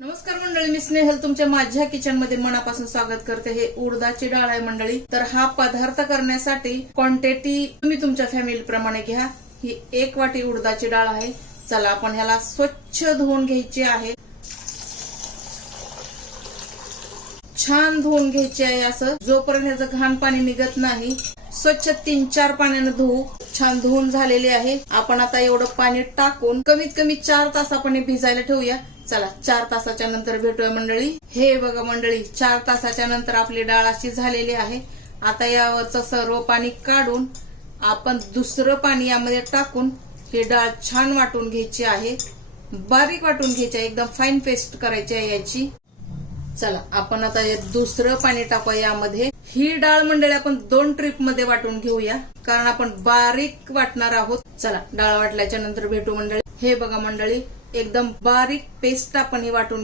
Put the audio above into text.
नमस्कार मंडळी मी स्नेहल. तुमच्या माझ्या किचनमध्ये मनापासून स्वागत करते. हे उडदाची डाळ आहे मंडळी. तर हा पदार्थ करण्यासाठी क्वांटिटी तुम्ही तुमच्या फॅमिली प्रमाणे घ्या. ही एक वाटी उडदाची डाळ आहे. चला आपण ह्याला स्वच्छ धुवून घ्यायची आहे. छान धुवून घ्यायची आहे असं. जोपर्यंत याचं घाण पाणी निघत नाही स्वच्छ तीन चार पाण्यानं धुवू. छान धुवून झालेले आहे. आपण आता एवढं पाणी टाकून कमीत कमी चार तास आपण भिजायला ठेवूया. चला चार तासाच्या नंतर भेटूया मंडळी. हे बघा मंडळी चार तासाच्या नंतर आपली डाळ अशी झालेली आहे. आता यावरचं सर्व पाणी काढून आपण दुसरं पाणी यामध्ये टाकून ही डाळ छान वाटून घ्यायची आहे. बारीक वाटून घ्यायची आहे. एकदम फाईन पेस्ट करायची आहे याची. चला आपण आता दुसरं पाणी टाकूया यामध्ये. ही डाळ मंडळी आपण दोन ट्रिपमध्ये वाटून घेऊया कारण आपण बारीक वाटणार आहोत. चला डाळ वाटल्याच्या नंतर भेटू मंडळी. हे बघा मंडळी एकदम बारीक पेस्ट आपण ही वाटून